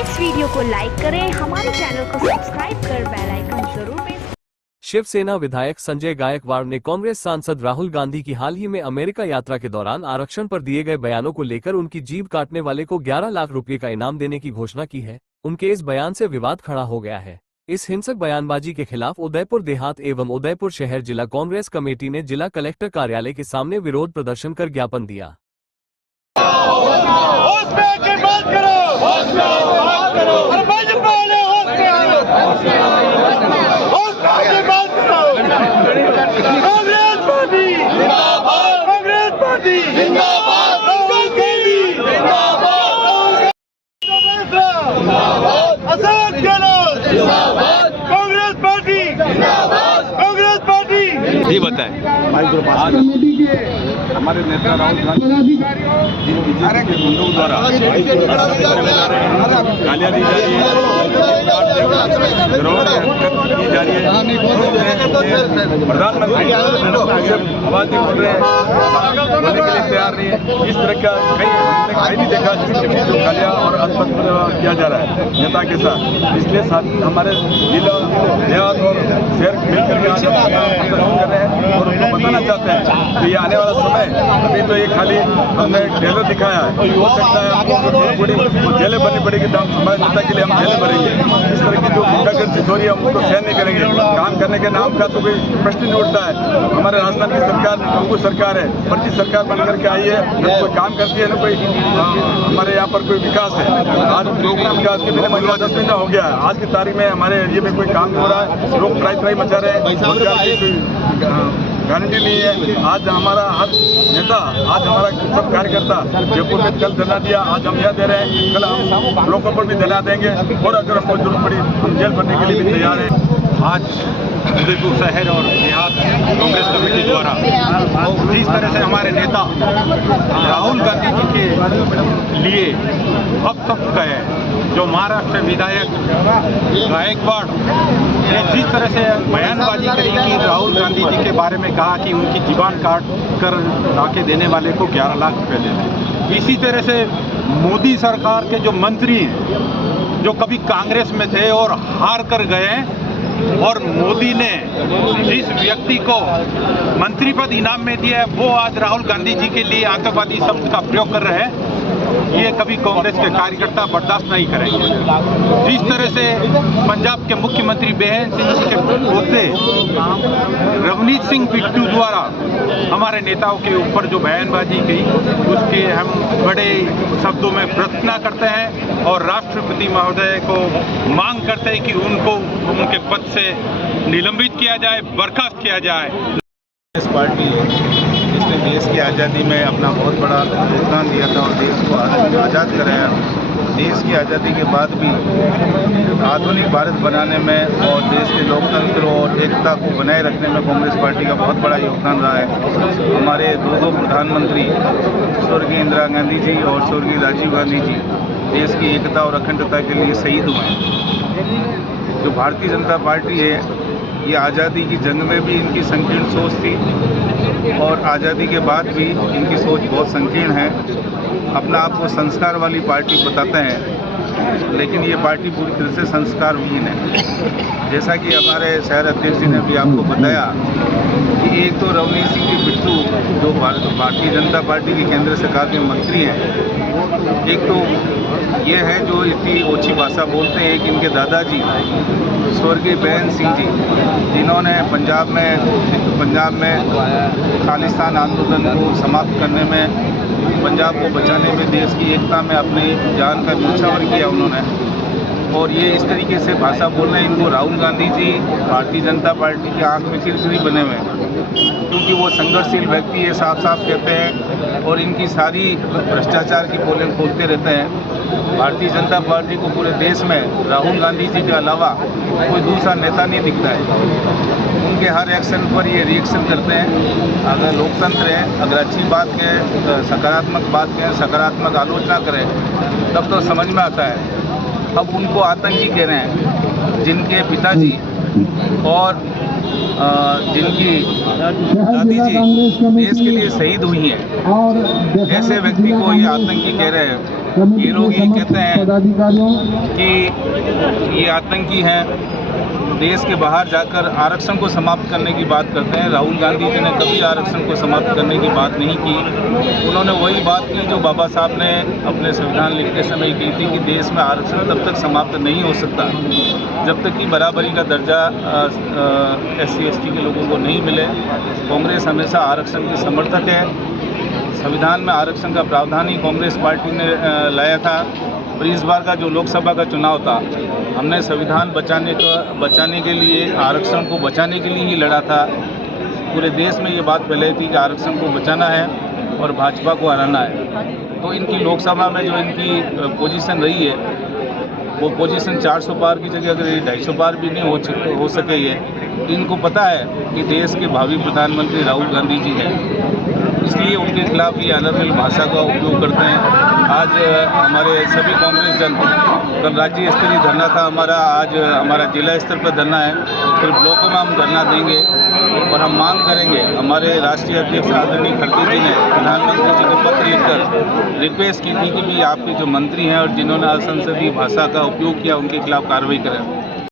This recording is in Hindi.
इस वीडियो को लाइक करें, हमारे चैनल को सब्सक्राइब कर बेल आइकन जरूर प्रेस। शिवसेना विधायक संजय गायकवाड़ ने कांग्रेस सांसद राहुल गांधी की हाल ही में अमेरिका यात्रा के दौरान आरक्षण पर दिए गए बयानों को लेकर उनकी जीभ काटने वाले को 11 लाख रुपए का इनाम देने की घोषणा की है। उनके इस बयान से विवाद खड़ा हो गया है। इस हिंसक बयानबाजी के खिलाफ उदयपुर देहात एवं उदयपुर शहर जिला कांग्रेस कमेटी ने जिला कलेक्टर कार्यालय के सामने विरोध प्रदर्शन कर ज्ञापन दिया। जी बताएं। हमारे नेता राहुल गांधी जिन बीजेपी के गुंडों द्वारा गालियां दी जा रही है, की जा रही है, प्रधानमंत्री आवाज नहीं बोल रहे हैं, बोलने के लिए तैयार नहीं है। इस तरह का कहीं नहीं देखा जिसके जो गालियां और अपमान किया जा रहा है नेता के साथ। इसलिए हमारे जिला देहात और शहर मिलकर के आज कर रहे हैं और उनको बताना चाहते हैं कि ये आने वाला समय, अभी तो ये खाली हमने ट्रेलर दिखाया है, हो सकता है आपको बड़ी जेलें भरनी पड़ेगी, तो हमारे नेता के लिए हम जेलें भरेंगे। इस तरह की जो गुंडागर्दी हो रही है हम उसको सहन नहीं करेंगे। काम करने के नाम का तो कोई प्रश्न नहीं उठता है। हमारे राजस्थान की सरकार उनको सरकार है, फर्जी सरकार बन करके आई है, न कोई काम करती है न कोई हमारे यहाँ पर कोई विकास है। आज प्रोग्राम विकास के बिना महिला 10 महीना हो गया है। आज की तारीख में हमारे एरिया में कोई काम नहीं हो रहा है, लोग त्राही मचा रहे हैं, रोजगार की कोई गारंटी नहीं है। आज हमारा हर नेता, आज हमारा सब कार्यकर्ता जयपुर में कल धरना दिया, आज हम यहाँ दे रहे हैं, कल हम ब्लॉकों पर भी धरना देंगे और अगर हमको जरूरत पड़ी हम जेल भरने के लिए भी तैयार हैं। आज उदयपुर शहर और देहात कांग्रेस कमेटी द्वारा जिस तरह से हमारे नेता राहुल गांधी जी के लिए अब गए, जो महाराष्ट्र विधायक गायकवाड़ ने जिस तरह से बयानबाजी करी कि राहुल गांधी जी के बारे में कहा कि उनकी जीवान काट कर लाके देने वाले को 11 लाख रुपए देने। इसी तरह से मोदी सरकार के जो मंत्री हैं, जो कभी कांग्रेस में थे और हार कर गए, और मोदी ने जिस व्यक्ति को मंत्री पद इनाम में दिया है, वो आज राहुल गांधी जी के लिए आतंकवादी शब्द का प्रयोग कर रहे हैं। ये कभी कांग्रेस के कार्यकर्ता बर्दाश्त नहीं करेंगे। जिस तरह से पंजाब के मुख्यमंत्री बेहन सिंह जी के पोते रवनीत सिंह बिट्टू द्वारा हमारे नेताओं के ऊपर जो बयानबाजी की, उसके हम बड़े शब्दों में भर्त्सना करते हैं और राष्ट्रपति महोदय को मांग करते हैं कि उनको उनके पद से निलंबित किया जाए, बर्खास्त किया जाए। कांग्रेस पार्टी जिसने देश की आज़ादी में अपना बहुत बड़ा योगदान दिया था और देश को आज़ाद कराया, देश की आज़ादी के बाद भी आधुनिक भारत बनाने में और देश के लोकतंत्र और एकता को बनाए रखने में कांग्रेस पार्टी का बहुत बड़ा योगदान रहा है। हमारे दो प्रधानमंत्री स्वर्गीय इंदिरा गांधी जी और स्वर्गीय राजीव गांधी जी देश की एकता और अखंडता के लिए शहीद हुए हैं। जो भारतीय जनता पार्टी है, ये आज़ादी की जंग में भी इनकी संकीर्ण सोच थी और आज़ादी के बाद भी इनकी सोच बहुत संकीर्ण है। अपना आप को संस्कार वाली पार्टी बताते हैं, लेकिन ये पार्टी पूरी तरह से संस्कारविहीन है। जैसा कि हमारे शहर अध्यक्ष जी ने भी आपको बताया कि एक तो रवनीत सिंह की बिट्टू जो भारतीय जनता पार्टी के केंद्र सरकार के मंत्री हैं, एक तो ये है जो इतनी ओछी भाषा बोलते हैं कि इनके दादाजी स्वर्गीय बेहन सिंह जी, जिन्होंने पंजाब में खालिस्तान आंदोलन को समाप्त करने में, पंजाब को बचाने में, देश की एकता में अपनी जान का न्यौछावर किया उन्होंने, और ये इस तरीके से भाषा बोल रहे हैं। इनको राहुल गांधी जी भारतीय जनता पार्टी की आंख में चिरकुरी बने हुए हैं, क्योंकि वो संघर्षशील व्यक्ति है, साफ साफ कहते हैं, और इनकी सारी भ्रष्टाचार की पोलें खोलते रहते हैं। भारतीय जनता पार्टी को पूरे देश में राहुल गांधी जी के अलावा कोई दूसरा नेता नहीं दिखता है। उनके हर एक्शन पर ये रिएक्शन करते हैं। अगर लोकतंत्र है, अगर अच्छी बात कहें, सकारात्मक बात कहें, सकारात्मक आलोचना करें, तब तो समझ में आता है। अब उनको आतंकी कह रहे हैं, जिनके पिताजी और जिनकी दादी जी देश के लिए शहीद हुई हैं, ऐसे व्यक्ति को ये आतंकी कह रहे हैं। ये लोग ये कहते हैं कि ये आतंकी हैं, देश के बाहर जाकर आरक्षण को समाप्त करने की बात करते हैं। राहुल गांधी जी ने कभी आरक्षण को समाप्त करने की बात नहीं की। उन्होंने वही बात की जो बाबा साहब ने अपने संविधान लिखते समय की थी कि देश में आरक्षण तब तक समाप्त नहीं हो सकता जब तक कि बराबरी का दर्जा SC/ST के लोगों को नहीं मिले। कांग्रेस हमेशा आरक्षण की समर्थक है। संविधान में आरक्षण का प्रावधान ही कांग्रेस पार्टी ने लाया था। और इस बार का जो लोकसभा का चुनाव था, हमने संविधान बचाने के लिए, आरक्षण को बचाने के लिए ही लड़ा था। पूरे देश में ये बात फैलाई थी कि आरक्षण को बचाना है और भाजपा को हराना है। तो इनकी लोकसभा में जो इनकी पोजीशन रही है, वो पोजीशन 400 पार की जगह अगर 250 पार भी नहीं हो सके ये, इनको पता है कि देश के भावी प्रधानमंत्री राहुल गांधी जी हैं, इसलिए उनके खिलाफ ये अलग अलग भाषा का उपयोग करते हैं। आज हमारे सभी कांग्रेस जन, कल राज्य स्तरीय धरना था हमारा, आज हमारा जिला स्तर पर धरना है, फिर ब्लॉकों में हम धरना देंगे और हम मांग करेंगे। हमारे राष्ट्रीय अध्यक्ष आदरणीय खड़गे जी ने प्रधानमंत्री जी को पत्र लिखकर रिक्वेस्ट की थी कि भी आपके जो मंत्री हैं और जिन्होंने असंसदीय भाषा का उपयोग किया उनके खिलाफ कार्रवाई करें।